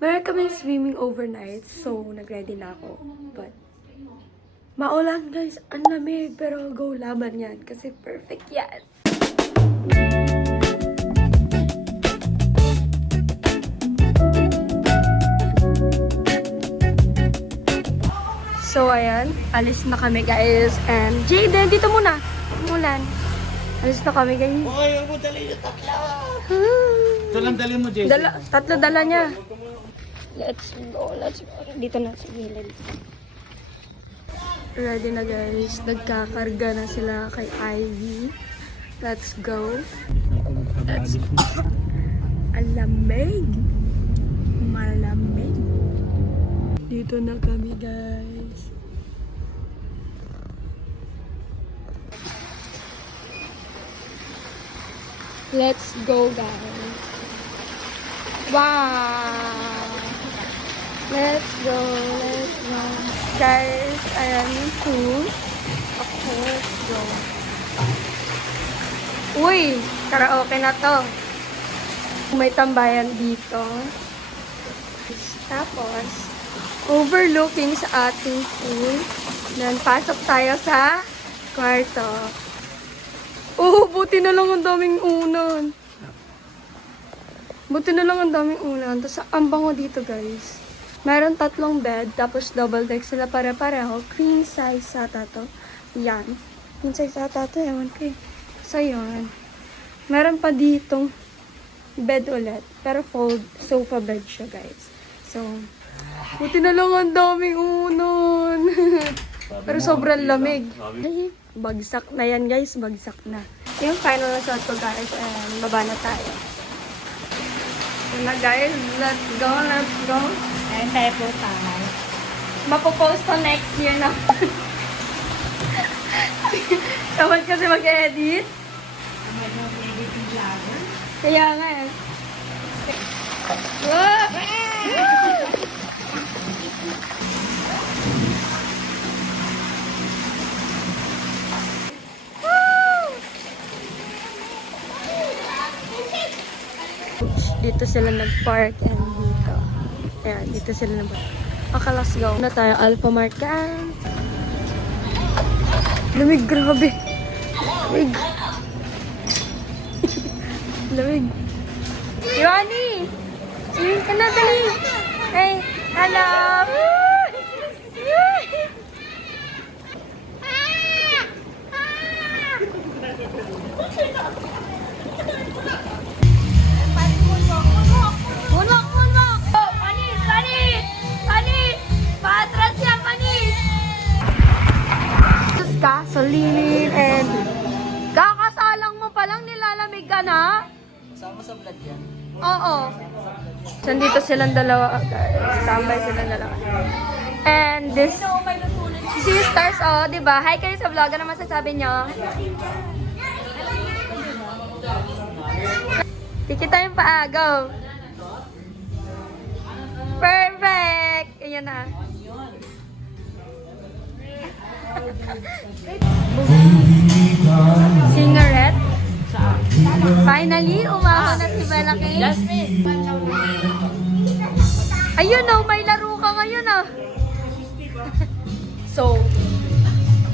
Meron kami swimming overnight, so nag-ready na ako. But, maulan guys, ang lamig, pero go laban yan, kasi perfect yan. So, ayan, alis na kami guys, and Jaden, dito muna, umulan. Alis na kami guys. Hoy, huwag mo dali yung tatlo. Ito lang dali mo, Jason. Tatlo dala niya. Let's go. Dito na sa gilid. Ready na guys. Nagkakarga na sila kay Ivy. Let's go. Alamig. Malamig. Dito na kami guys. Let's go guys. Wow. Let's go. Guys, ayan yung food. Okay, let's go. Uy, karaoke na to. May tambayan dito. Tapos, overlooking sa ating pool. Then, pasok tayo sa kwarto. Oh, buti na lang ang daming unan. Tapos, ang bango dito, guys. Meron 3 bed, tapos double deck sila pare-pareho. Queen size ata to. Yan. Queen size ata to, ewan ko eh. So, yun. Meron pa ditong bed ulit. Pero fold sofa bed siya, guys. So, buti na lang ang daming unan. Pero sobrang lamig. Ay, bagsak na yan, guys. Bagsak na. Yung final na shot ko, guys. And baba na tayo. Yun na, guys. Let's go. Ayun tayo po tayo. Mapopost ko next year na. Tawad kasi mag-edit. Kaya nga eh. Dito sila nag-park and dito. Ayan, dito sila nag-park. Okay, let's go. Na tayo, Alphamart kan. Lamig, grabe. Lamig. Lamig. Yoni! Singin ka na, dali. Hey, hello! Moonwalk! Oh, panis! Paatras yan, panis! Gasoline and kakasalang mo palang nilalamig ka na? Sama sa vlog yan. Oo. Nandito silang dalawa, guys. Tambay silang dalawa. And this sisters, oh, diba? Hi kayo sa vlog. Ano masasabi nyo? Tikita yung paa. Go! Perfect! Ayan na. Singarette. Finally, umahon na si Bella Kay. Ayun oh, may laro ka ngayon ah. So,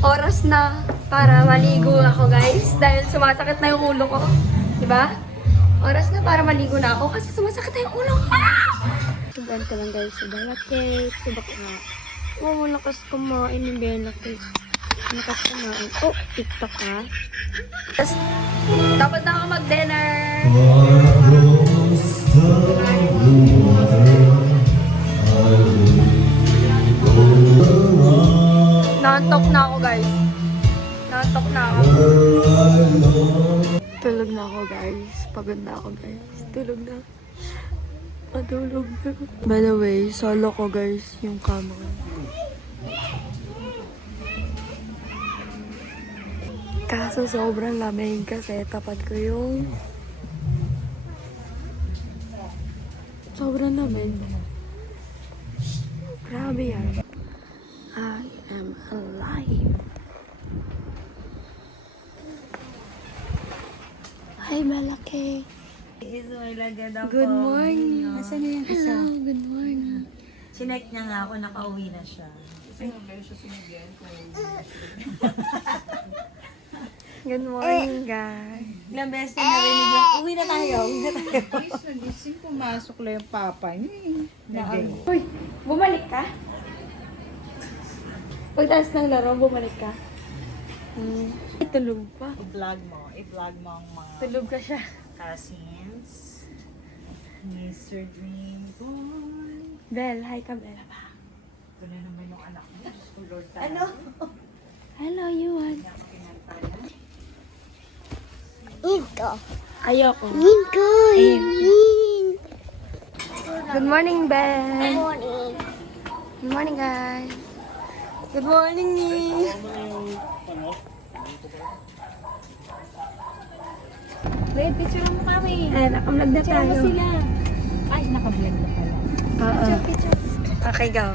oras na para maligo ako guys. Dahil sumasakit na yung ulo ko. Diba? Oras na para maligo na ako kasi sumasakit na yung ulo ko. Subuhan ko lang guys si Bella Kay. Subak nga. Oh, lakas kumain ni Bella Kay. Lakas kumain. Oh, TikTok ha. Tapos na ako mag-dinner. Nantok na ako guys. Nantok na ako. Tulog na ako guys. Pagod na ako guys. Tulog na. Matulog na. By the way, solo ko guys yung camera. Kaso sobrang lamig kasi tapat ko yung sobrang lamig. Grabe yan. I am alive. Hi, Malaki. Ismaila, ganda po. Good morning. Nasaan na yung isa? Hello, good morning. Sinek niya nga ako, nakauwi na siya. Good morning, guys. Ilang beses na narinig yung, uwi na tayo, uwi na tayo. Gising, pumasok lang yung papa niya eh. Uy, bumalik ka? Pagtaas ng laro, bumalik ka? Tulog pa. I-vlog mo ang mga Tulog ka siya. cousins. Mr. Dream Boy. Bel, hi ka, Bel. Ito na naman yung anak mo. Diyos ko, Lord. Ano? Hello, Yuan. Ito. Ayoko. Ninko. Good morning, Bel. Morning. Good morning, guys. Good morning, Ni. Babe, picture mo kami. Ayan, nakablog na Picture mo tayo. sila. Ay, nakablog na pala. Oo. Picture. Okay, go.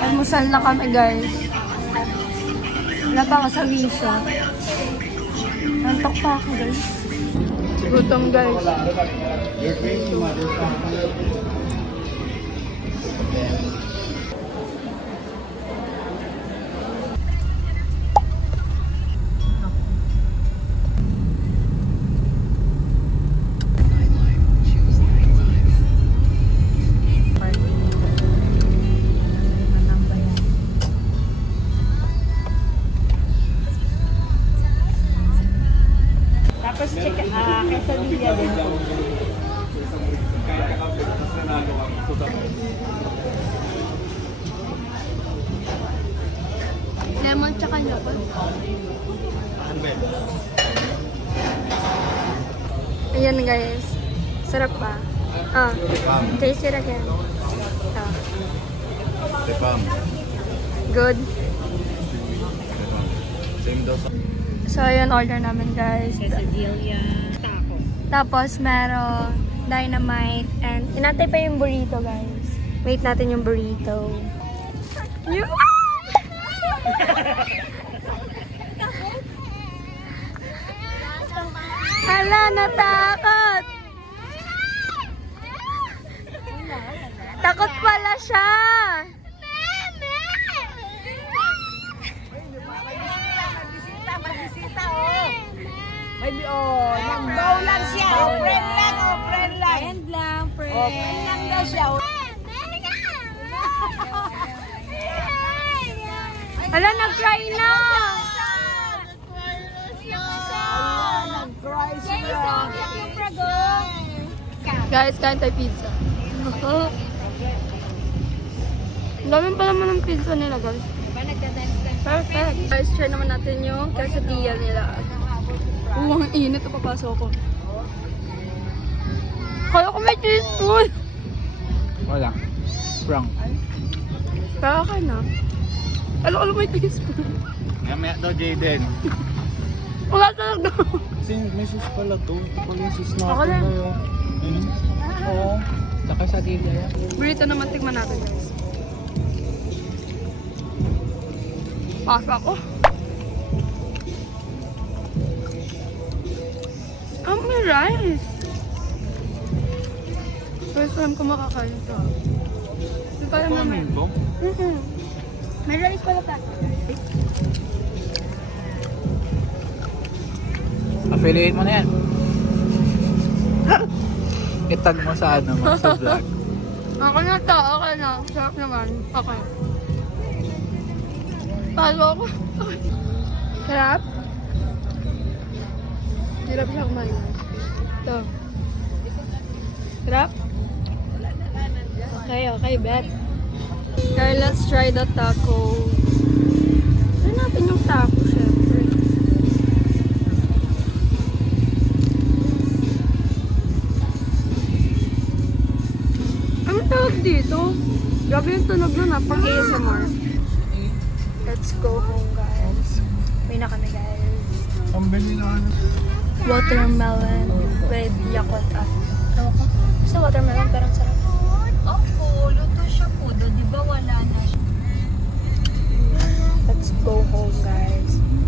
Almusal na kami, guys. Wala pa ako sa wisyo. Nantok pa ako, guys. Gutom, guys. Tapos quesadilla din po. Lemon tsaka yogurt. Ayan, guys. Sarap pa. Ah, taste it again. Ah, good. So, ayan, order namin, guys. Quesadilla. Taco. Tapos, meron dynamite and inantay pa yung burrito, guys. Wait natin yung burrito. You... Hala, natakot! Takot pala siya! Nag-bow lang siya. Friend lang, friend lang. Friend lang, friend. Friend lang daw siya. Hala, nag-cry na! Nag-cry siya. Guys, kain tayo pizza. Ang dami pa naman ng pizza nila, guys. Perfect. Guys, try naman natin yung quesadilla nila. Ang init na papasok ko. Kaya ko may teaspoon. Wala. Prank. Kaya ka na. Alam may teaspoon. Mamaya daw, Jaden. Wala talaga. Kasi may sus pala to. Pag yung sus Ako rin. Oo. Saka sa dila yan. Burrito naman tigman natin, guys. Pasa ako. May rice. First time ko makakain ito. Hindi pa naman. Flamingo? May rice pala pa. Affiliate mo na yan. Itag mo sa ano mo, sa vlog. Ako na to, okay na. Sarap naman. Okay. Palo ako. Sarap? Sarap siya kumain. Ito. Sarap? Okay, bet. Okay, let's try the taco. Try natin yung taco, syempre. Ano tawag dito? Grabe yung tunog nun ha, pang ASMR. Let's go home, guys. May na kami, guys. Pambili na ano. Watermelon with Yakult. Ewan ko. Basta watermelon, pero ang sarap. ba wala na